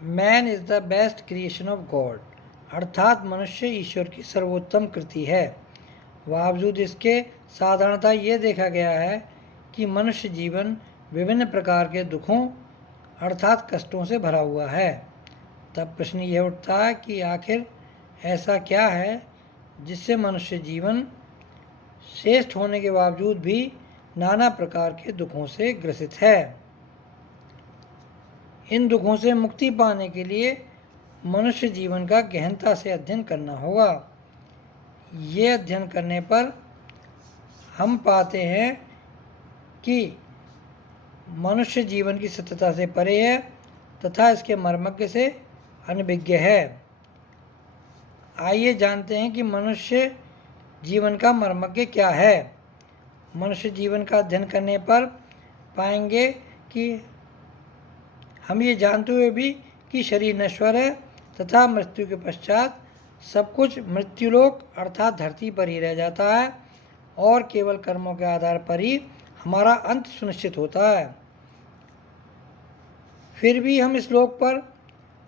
Man is the best creation of God, अर्थात मनुष्य ईश्वर की सर्वोत्तम कृति है। बावजूद इसके साधारणतः ये देखा गया है कि मनुष्य जीवन विभिन्न प्रकार के दुखों अर्थात कष्टों से भरा हुआ है। तब प्रश्न यह उठता है कि आखिर ऐसा क्या है जिससे मनुष्य जीवन श्रेष्ठ होने के बावजूद भी नाना प्रकार के दुखों से ग्रसित है। इन दुखों से मुक्ति पाने के लिए मनुष्य जीवन का गहनता से अध्ययन करना होगा। ये अध्ययन करने पर हम पाते हैं कि मनुष्य जीवन की सत्यता से परे है तथा इसके मर्मज्ञ से अनभिज्ञ है। आइए जानते हैं कि मनुष्य जीवन का मर्मज्ञ क्या है। मनुष्य जीवन का अध्ययन करने पर पाएंगे कि हम ये जानते हुए भी कि शरीर नश्वर है तथा मृत्यु के पश्चात सब कुछ मृत्युलोक अर्थात धरती पर ही रह जाता है और केवल कर्मों के आधार पर ही हमारा अंत सुनिश्चित होता है। फिर भी हम इस लोक पर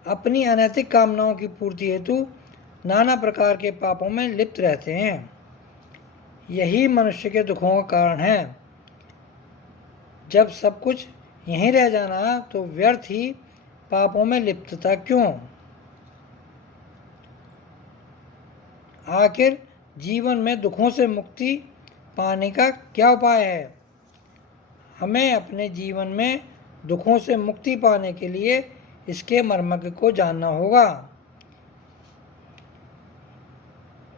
अपनी अनैतिक कामनाओं की पूर्ति हेतु नाना प्रकार के पापों में लिप्त रहते हैं। यही मनुष्य के दुखों का कारण है। जब सब कुछ यहीं रह जाना तो व्यर्थ ही पापों में लिप्तता क्यों? आखिर जीवन में दुखों से मुक्ति पाने का क्या उपाय है? हमें अपने जीवन में दुखों से मुक्ति पाने के लिए इसके मर्मज्ञ को जानना होगा।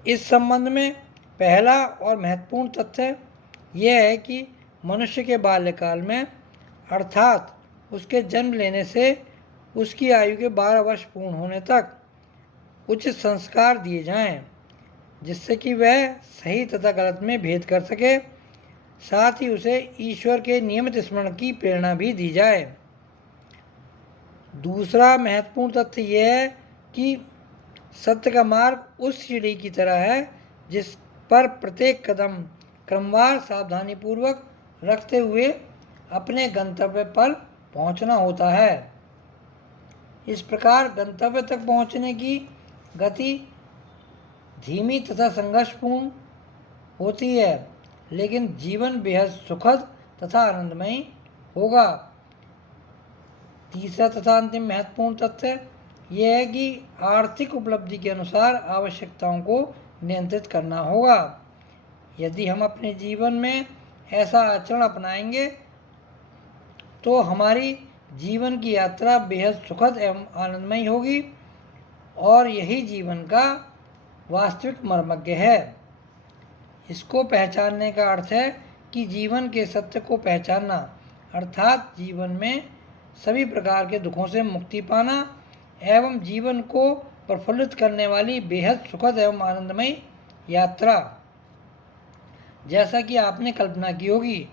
इस संबंध में पहला और महत्वपूर्ण तथ्य यह है कि मनुष्य के बाल्यकाल में अर्थात उसके जन्म लेने से उसकी आयु के 12 वर्ष पूर्ण होने तक उचित संस्कार दिए जाएं, जिससे कि वह सही तथा गलत में भेद कर सके। साथ ही उसे ईश्वर के नियमित स्मरण की प्रेरणा भी दी जाए। दूसरा महत्वपूर्ण तथ्य यह है कि सत्य का मार्ग उस सीढ़ी की तरह है जिस पर प्रत्येक कदम क्रमवार सावधानीपूर्वक रखते हुए अपने गंतव्य पर पहुंचना होता है। इस प्रकार गंतव्य तक पहुंचने की गति धीमी तथा संघर्षपूर्ण होती है, लेकिन जीवन बेहद सुखद तथा आनंदमयी होगा। तीसरा तथा अंतिम महत्वपूर्ण तथ्य यह है कि आर्थिक उपलब्धि के अनुसार आवश्यकताओं को नियंत्रित करना होगा। यदि हम अपने जीवन में ऐसा आचरण अपनाएंगे तो हमारी जीवन की यात्रा बेहद सुखद एवं आनंदमयी होगी और यही जीवन का वास्तविक मर्मज्ञ है। इसको पहचानने का अर्थ है कि जीवन के सत्य को पहचानना अर्थात जीवन में सभी प्रकार के दुखों से मुक्ति पाना एवं जीवन को प्रफुल्लित करने वाली बेहद सुखद एवं आनंदमयी यात्रा। जैसा कि आपने कल्पना की होगी